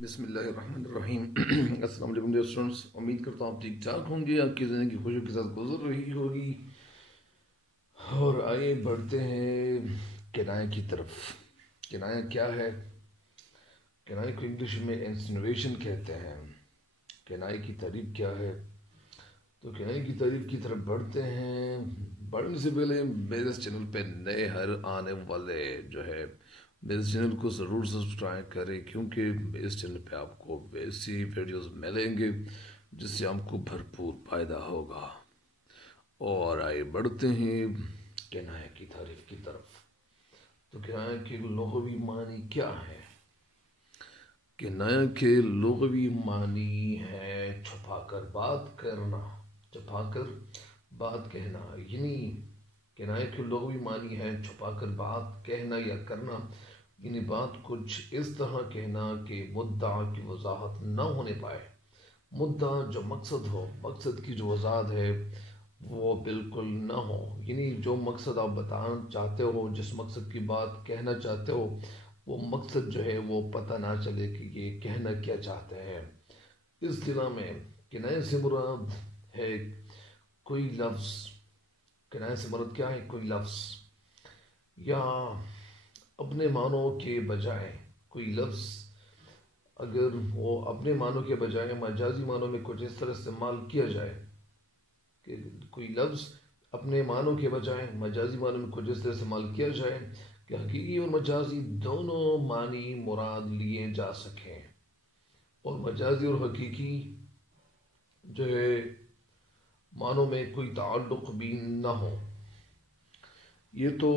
بسم اللہ الرحمن الرحیم۔ السلام علیکم ڈیئر اسٹوڈنٹس، امید کرتا ہوں آپ ٹھیک ٹھاک ہوں گے، آپ کی زندگی خوشیوں کے ساتھ گزر رہی ہوگی۔ اور آئیے بڑھتے ہیں کنایہ کی طرف۔ کنایہ کیا ہے؟ کنایہ کو انگلش میں انسینویشن کہتے ہیں۔ کنایہ کی تعریف کیا ہے؟ تو کنایہ کی تعریف کی طرف بڑھتے ہیں۔ بڑھنے سے پہلے میرے اس چینل پہ نئے ہر آنے والے جو ہے میرے چینل کو ضرور سبسکرائب کریں، کیونکہ اس چینل پہ آپ کو ایسی ویڈیوز ملیں گے جس سے آپ کو بھرپور فائدہ ہوگا۔ اور آئے بڑھتے ہیں کنایہ کی تعریف کی طرف۔ تو کنایہ کے لغوی معنی کیا ہے؟ کنایہ کے لغوی معنی ہے چھپا کر بات کرنا، چھپا کر بات کہنا۔ یعنی کنایہ کے لغوی معنی ہے چھپا کر بات کہنا یا کرنا، یعنی بات کچھ اس طرح کہنا کہ مدعا کی وضاحت نہ ہونے پائے۔ مدعا جو مقصد ہو، مقصد کی جو وضاحت ہے وہ بالکل نہ ہو، یعنی جو مقصد آپ بتانا چاہتے ہو، جس مقصد کی بات کہنا چاہتے ہو، وہ مقصد جو ہے وہ پتہ نہ چلے کہ یہ کہنا کیا چاہتے ہیں۔ اس طرح میں کنایہ سے مراد ہے کوئی لفظ، کنایہ سے مراد کیا ہے؟ کوئی لفظ یا اپنے معنوں کے بجائے کوئی لفظ، اگر وہ اپنے معنوں کے بجائے مجازی معنوں میں کچھ اس طرح استعمال کیا جائے کہ کوئی لفظ اپنے معنوں کے بجائے مجازی معنوں میں کچھ اس طرح استعمال کیا جائے کہ حقیقی اور مجازی دونوں معنی مراد لیے جا سکیں، اور مجازی اور حقیقی جو ہے معنوں میں کوئی تعلق بھی نہ ہو۔ یہ تو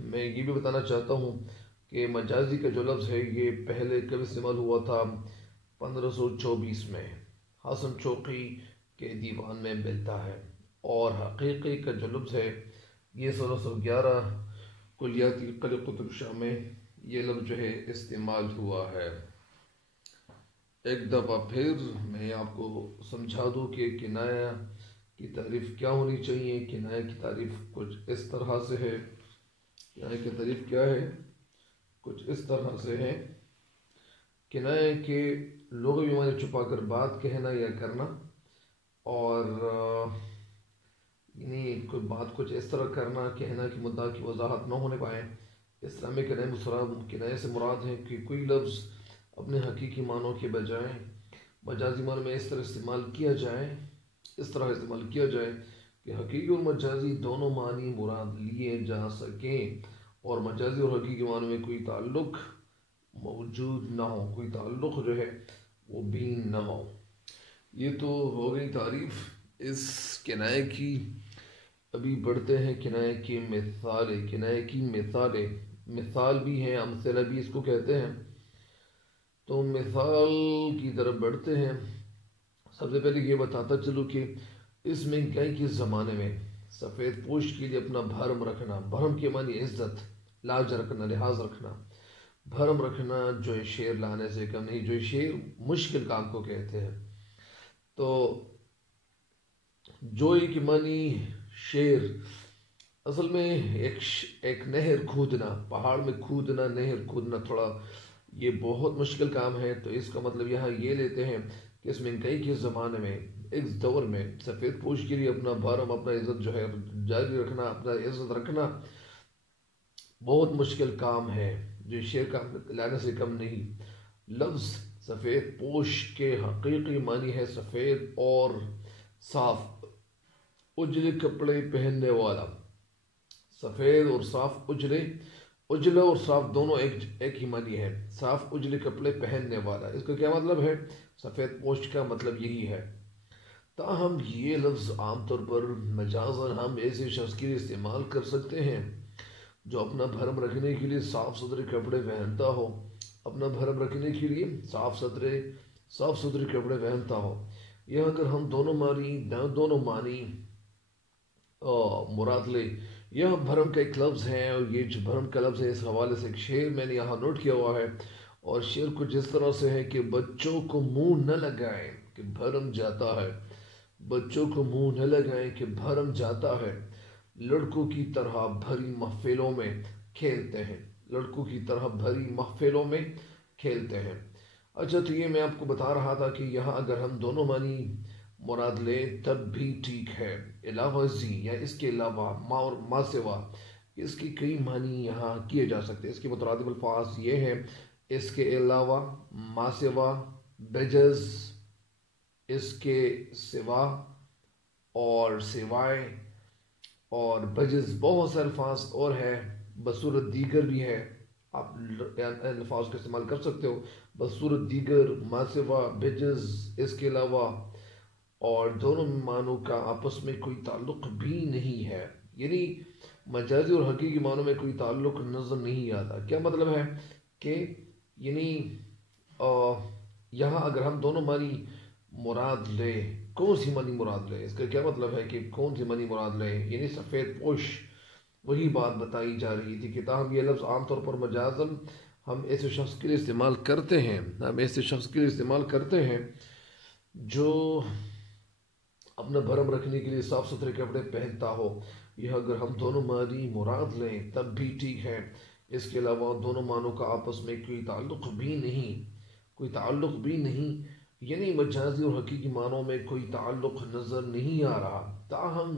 میں یہ بھی بتانا چاہتا ہوں کہ مجازی کا جو لفظ ہے یہ پہلے کب استعمال ہوا تھا؟ 1524 میں حسن شوقی کے دیوان میں ملتا ہے، اور حقیقی کا جو لفظ ہے یہ 1611 کلیاتی قلعہ قطب شاہ میں یہ لفظ جو ہے استعمال ہوا ہے۔ ایک دفعہ پھر میں آپ کو سمجھا دوں کہ کنایہ کی تعریف کیا ہونی چاہیے۔ کنایہ کی تعریف کچھ اس طرح سے ہے۔ کنایہ کی تعریف کیا ہے؟ کچھ اس طرح سے ہے۔ کنایہ کے لغوی معنی چھپا کر بات کہنا یا کرنا، اور یعنی کوئی بات کچھ اس طرح کرنا، کہنا کہ مدعا کی وضاحت نہ ہونے پائے۔ اس طرح میں کنایہ سے مراد ہے کہ کوئی لفظ اپنے حقیقی معنوں کے بجائے مجازی معنوں میں اس طرح استعمال کیا جائے، اس طرح استعمال کیا جائے کہ حقیقی اور مجازی دونوں معنی مراد لیے جا سکیں، اور مجازی اور حقیقی معنوں میں کوئی تعلق موجود نہ ہو، کوئی تعلق جو ہے وہ بھی نہ ہو۔ یہ تو ہو گئی تعریف اس کنایہ کی۔ ابھی بڑھتے ہیں کنایہ کی مثالیں۔ کنایہ کی مثالیں، مثال بھی ہیں، امثلہ بھی اس کو کہتے ہیں۔ تو مثال کی طرف بڑھتے ہیں۔ سب سے پہلے یہ بتاتا چلو کہ اس مہنگائی کے زمانے میں سفید پوش کے لیے اپنا بھرم رکھنا، بھرم کے معنی عزت، لاج رکھنا، لحاظ رکھنا، بھرم رکھنا جو شیر لانے سے کم نہیں، جو شیر مشکل کام کو کہتے ہیں۔ تو جوئی کے معنی شیر، اصل میں ایک نہر کھودنا، پہاڑ میں کھودنا، نہر کھودنا تھوڑا یہ بہت مشکل کام ہے۔ تو اس کا مطلب یہاں یہ لیتے ہیں کہ اس مہنگائی کے زمانے میں، اس دور میں سفید پوش کے لیے اپنا بھرم، اپنا عزت جو ہے جاری رکھنا، اپنا عزت رکھنا بہت مشکل کام ہے، جو شیر کا لانے سے کم نہیں۔ لفظ سفید پوش کے حقیقی معنی ہے سفید اور صاف اجلے کپڑے پہننے والا۔ سفید اور صاف اجلا اور صاف دونوں ایک ہی معنی ہے، صاف اجلے کپڑے پہننے والا۔ اس کا کیا مطلب ہے؟ سفید پوش کا مطلب یہی ہے۔ تاہم یہ لفظ عام طور پر مجازاً ہم ایسے شخص کے لیے استعمال کر سکتے ہیں جو اپنا بھرم رکھنے کے لیے صاف ستھرے کپڑے پہنتا ہو، اپنا بھرم رکھنے کے لیے صاف ستھرے کپڑے پہنتا ہو۔ یہاں اگر ہم دونوں معنی مراد لے، یہاں بھرم کا ایک لفظ ہے، اور یہ جو بھرم کا لفظ ہے اس حوالے سے ایک شعر میں نے یہاں نوٹ کیا ہوا ہے، اور شعر کچھ اس طرح سے ہے کہ بچوں کو منہ نہ لگائیں کہ بھرم جاتا ہے، بچوں کو منہ نہ لگائیں کہ بھرم جاتا ہے، لڑکوں کی طرح بھری محفلوں میں کھیلتے ہیں، لڑکوں کی طرح بھری محفلوں میں کھیلتے ہیں۔ اچھا تو یہ میں آپ کو بتا رہا تھا کہ یہاں اگر ہم دونوں معنی مراد لیں تب بھی ٹھیک ہے، علاوہ ازیں یا اس کے علاوہ ما اور ما سوا اس کی کئی معنی یہاں کیے جا سکتے ہیں۔ اس کے مترادف الفاظ یہ ہیں: اس کے علاوہ، ما سوا، بجز، اس کے سوا اور سوائے، اور بجز بہت سے الفاظ اور ہے، بصورت دیگر بھی ہے۔ آپ الفاظ کا استعمال کر سکتے ہو، بصورت دیگر، ما سوا، بجز، اس کے علاوہ، اور دونوں معنوں کا آپس میں کوئی تعلق بھی نہیں ہے، یعنی مجازی اور حقیقی معنوں میں کوئی تعلق نظر نہیں آتا۔ کیا مطلب ہے کہ یعنی یہاں اگر ہم دونوں معنی مراد لیں، کون سی معنی مراد لیں؟ اس کا کیا مطلب ہے کہ کون سی معنی مراد لیں؟ یعنی سفید پوش، وہی بات بتائی جا رہی تھی کہ تاہم یہ لفظ عام طور پر مجازاً ہم ایسے شخص کے لیے استعمال کرتے ہیں، جو اپنا بھرم رکھنے کے لیے صاف ستھرے کپڑے پہنتا ہو۔ یہ اگر ہم دونوں معنی مراد لیں تب بھی ٹھیک ہے، اس کے علاوہ دونوں معنوں کا آپس میں کوئی تعلق بھی نہیں، یعنی مجازی اور حقیقی معنوں میں کوئی تعلق نظر نہیں آ رہا، تاہم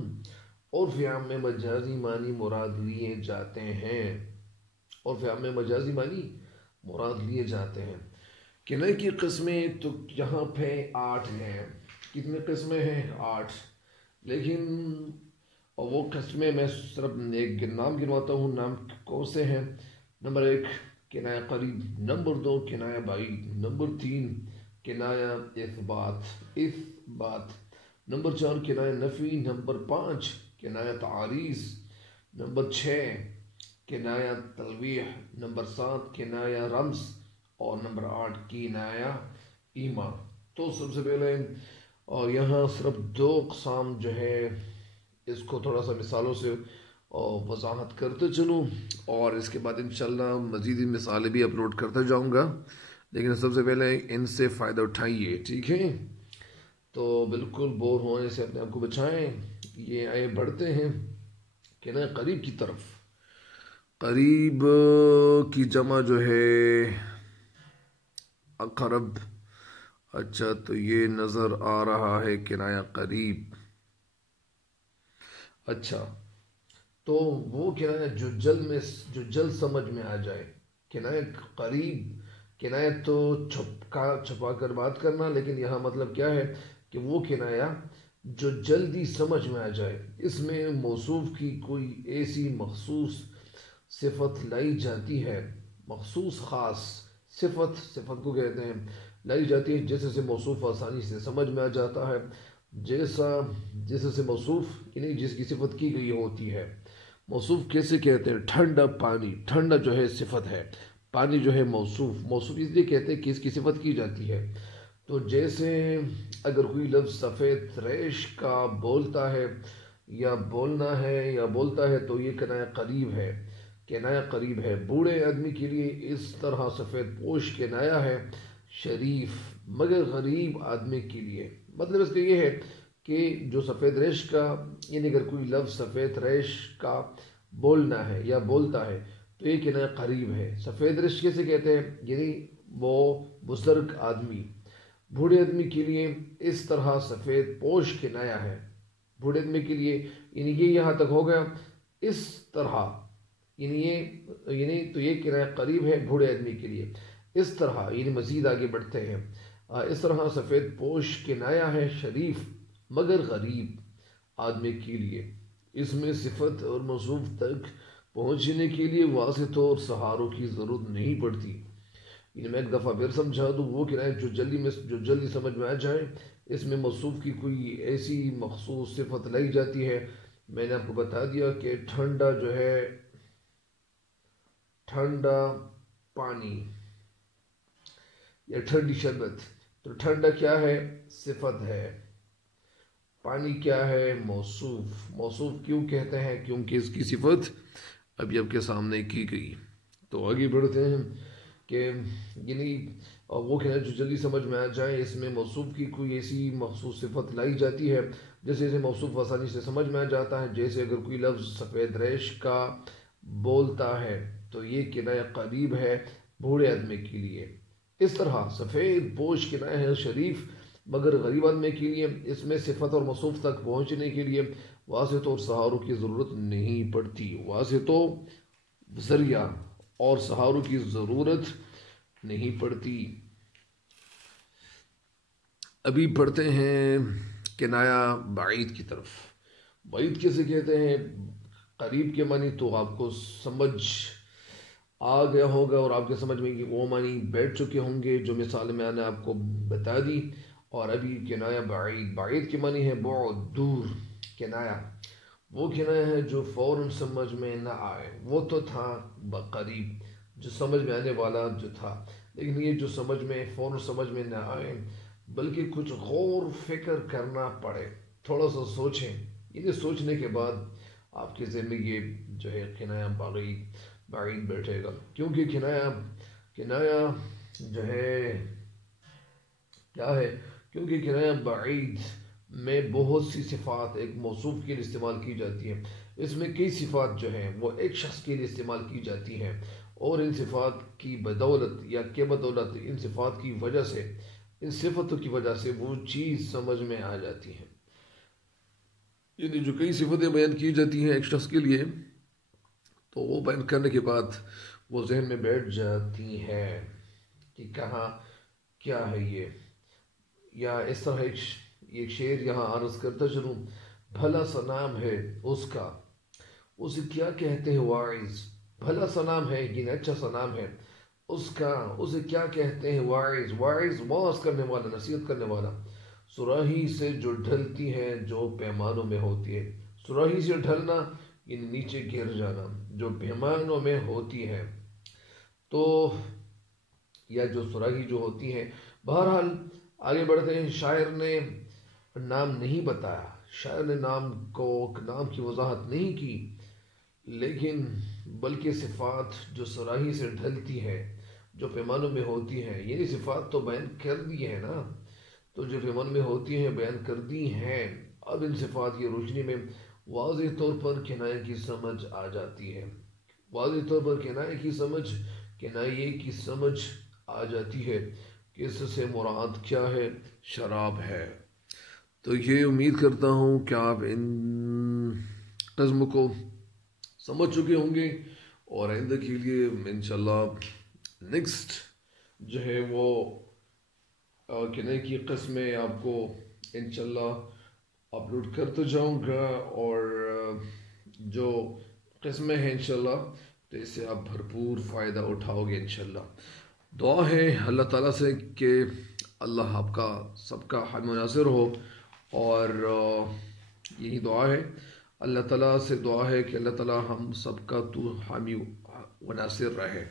عرف عام میں مجازی معنی مراد لیے جاتے ہیں۔ کنائے کی قسمیں تو یہاں پہ 8 ہیں۔ کتنے قسمیں ہیں؟ 8۔ لیکن وہ قسمیں میں صرف ایک نام گنواتا ہوں۔ نام کون سے ہیں؟ نمبر 1 کنایہ قریب، نمبر 2 کنایہ بعید، نمبر 3 کنایہ اثبات، نمبر 4 کنایہ نفی، نمبر 5 کنایہ تعریض، نمبر 6 کنایہ تلویح، نمبر 7 کنایہ رمز، اور نمبر 8 کنایہ ایما۔ تو سب سے پہلے اور یہاں صرف 2 اقسام جو ہے اس کو تھوڑا سا مثالوں سے وضاحت کرتے چلوں، اور اس کے بعد انشاءاللہ مزید مثالیں بھی اپلوڈ کرتا جاؤں گا، لیکن سب سے پہلے ان سے فائدہ اٹھائیے، ٹھیک ہے؟ تو بالکل بور ہونے سے اپنے آپ کو بچائیں۔ یہ آئے بڑھتے ہیں کنایہ قریب کی طرف۔ قریب کی جمع جو ہے اقرب۔ اچھا تو یہ نظر آ رہا ہے کنایہ قریب۔ اچھا تو وہ کنایہ جو جلد سمجھ میں آ جائے۔ کنایہ قریب، کنایہ تو چھپا کر بات کرنا، لیکن یہاں مطلب کیا ہے کہ وہ کنایہ جو جلدی سمجھ میں آ جائے، اس میں موصوف کی کوئی ایسی مخصوص صفت لائی جاتی ہے، مخصوص خاص صفت کو کہتے ہیں، لائی جاتی ہے جیسے سے موصوف آسانی سے سمجھ میں آ جاتا ہے، جیسے سے موصوف یعنی جس کی صفت کی گئی ہوتی ہے۔ موصوف کیسے کہتے ہیں؟ ٹھنڈا پانی، ٹھنڈا جو ہے صفت ہے، پانی جو ہے موصوف اس لیے کہتے ہیں کہ اس کی صفت کی جاتی ہے۔ تو جیسے اگر کوئی لفظ سفید ریش کا بولتا ہے یا بولتا ہے تو یہ کنایہ قریب ہے۔ بوڑھے آدمی کے لیے اس طرح سفید پوش کنایہ ہے، شریف مگر غریب آدمی کے لیے۔ مطلب اس کا یہ ہے کہ جو سفید ریش کا، یعنی اگر کوئی لفظ سفید ریش کا بولنا ہے یا بولتا ہے تو یہ کنایہ قریب ہے۔ سفید ریش کیسے کہتے ہیں؟ یعنی وہ بزرگ آدمی۔ بوڑھے آدمی کے لیے اس طرح سفید پوش کنایہ ہے، بوڑھے آدمی کے لیے، یعنی یہ یہاں تک ہو گیا، اس طرح یعنی تو یہ کنایہ قریب ہے بوڑھے آدمی کے لیے۔ اس طرح یعنی مزید آگے بڑھتے ہیں، اس طرح سفید پوش کنایہ ہے، شریف مگر غریب آدمی کے لیے۔ اس میں صفت اور موصوف تک پہنچنے کے لیے واسطوں اور سہاروں کی ضرورت نہیں پڑتی۔ یعنی میں ایک دفعہ پھر سمجھا دوں، وہ کنایہ جو جلدی سمجھ میں آ جائے، اس میں موصوف کی کوئی ایسی مخصوص صفت لائی جاتی ہے۔ میں نے آپ کو بتا دیا کہ ٹھنڈا جو ہے، ٹھنڈا پانی یا ٹھنڈی شربت، تو ٹھنڈا کیا ہے؟ صفت ہے۔ پانی کیا ہے؟ موصوف کیوں کہتے ہیں؟ کیونکہ اس کی صفت ابھی آپ کے سامنے کی گئی۔ تو آگے بڑھتے ہیں کہ یعنی وہ کہنا جو جلدی سمجھ میں آ جائے، اس میں موصوف کی کوئی ایسی مخصوص صفت لائی جاتی ہے جیسے اسے موصوف آسانی سے سمجھ میں آ جاتا ہے۔ جیسے اگر کوئی لفظ سفید ریش کا بولتا ہے تو یہ کنایہ قریب ہے بوڑھے آدمی کے لیے۔ اس طرح سفید پوش کنایہ ہے شریف مگر غریب آدمی کے لیے، اس میں صفت اور موصوف تک پہنچنے کے لیے واسطوں اور سہاروں کی ضرورت نہیں پڑتی، واسطوں ذریعہ اور سہاروں کی ضرورت نہیں پڑتی۔ ابھی پڑھتے ہیں کنایہ بعید کی طرف۔ بعید کیسے کہتے ہیں؟ قریب کے معنی تو آپ کو سمجھ آ گیا ہوگا اور آپ کے سمجھ میں کہ وہ معنی بیٹھ چکے ہوں گے جو مثال میں نے آپ کو بتا دی۔ اور ابھی کنایہ بعید، بعید کے معنی ہے بہت دور۔ کنایہ وہ کنایہ ہے جو فوراً سمجھ میں نہ آئے، وہ تو تھا قریب جو سمجھ میں آنے والا جو تھا، لیکن یہ جو سمجھ میں فوراً سمجھ میں نہ آئے بلکہ کچھ غور فکر کرنا پڑے، تھوڑا سا سوچیں، یعنی سوچنے کے بعد آپ کے ذہن میں یہ جو ہے کنایہ بعید بیٹھے گا، کیونکہ کنایہ جو ہے کیا ہے؟ کیونکہ کنایہ بعید میں بہت سی صفات ایک موصوف کے لیے استعمال کی جاتی ہیں، اس میں کئی صفات جو ہیں وہ ایک شخص کے لیے استعمال کی جاتی ہیں، اور ان صفات کی بدولت یا کے بدولت ان صفات کی وجہ سے، ان صفتوں کی وجہ سے وہ چیز سمجھ میں آ جاتی ہے۔ یعنی جو کئی صفتیں بیان کی جاتی ہیں ایک شخص کے لیے تو وہ بیان کرنے کے بعد وہ ذہن میں بیٹھ جاتی ہیں کہ کہاں کیا ہے یہ، یا اس طرح ایک شعر یہاں عرض کرتا چلوں، بھلا سا نام ہے اس کا اسے کیا کہتے ہیں واعظ، بھلا سا نام ہے یعنی اچھا سا نام ہے اس کا اسے کیا کہتے ہیں واعظ، واعظ واعظ کرنے والا، نصیحت کرنے والا، سراہی سے جو ڈھلتی ہے جو پیمانوں میں ہوتی ہے، سراہی سے ڈھلنا یعنی نیچے گر جانا جو پیمانوں میں ہوتی ہے، تو یا جو سراہی جو ہوتی ہے۔ بہرحال آگے بڑھتے ہیں، شاعر نے نام نہیں بتایا، شاعر نے نام کی وضاحت نہیں کی، لیکن بلکہ صفات جو سراہی سے ڈھلتی ہے جو پیمانوں میں ہوتی ہے، یعنی صفات تو بیان کر دی ہے نا، تو جو پیمانوں میں ہوتی ہیں بیان کر دی ہیں۔ اب ان صفات کی روشنی میں واضح طور پر کنایہ کی سمجھ آ جاتی ہے، واضح طور پر کنایہ کی سمجھ آ جاتی ہے کہ اس سے مراد کیا ہے؟ شراب ہے۔ تو یہ امید کرتا ہوں کہ آپ ان قسم کو سمجھ چکے ہوں گے، اور آئندہ کے لیے انشاءاللہ نیکسٹ جو ہے وہ کنایہ کی قسمیں آپ کو انشاءاللہ اپلوڈ کرتا جاؤں گا، اور جو قسمیں ہیں انشاءاللہ تو اس سے آپ بھرپور فائدہ اٹھاؤ گے انشاءاللہ۔ دعا ہے اللہ تعالیٰ سے کہ اللہ آپ کا سب کا حامی و ناصر ہو، اور یہی دعا ہے، اللہ تعالیٰ سے دعا ہے کہ اللہ تعالیٰ ہم سب کا تو حامی و ناصر رہے،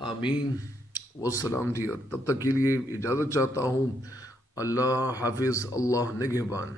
آمین والسلام جی۔ اور تب تک کے لیے اجازت چاہتا ہوں، اللہ حافظ، اللہ نگہبان۔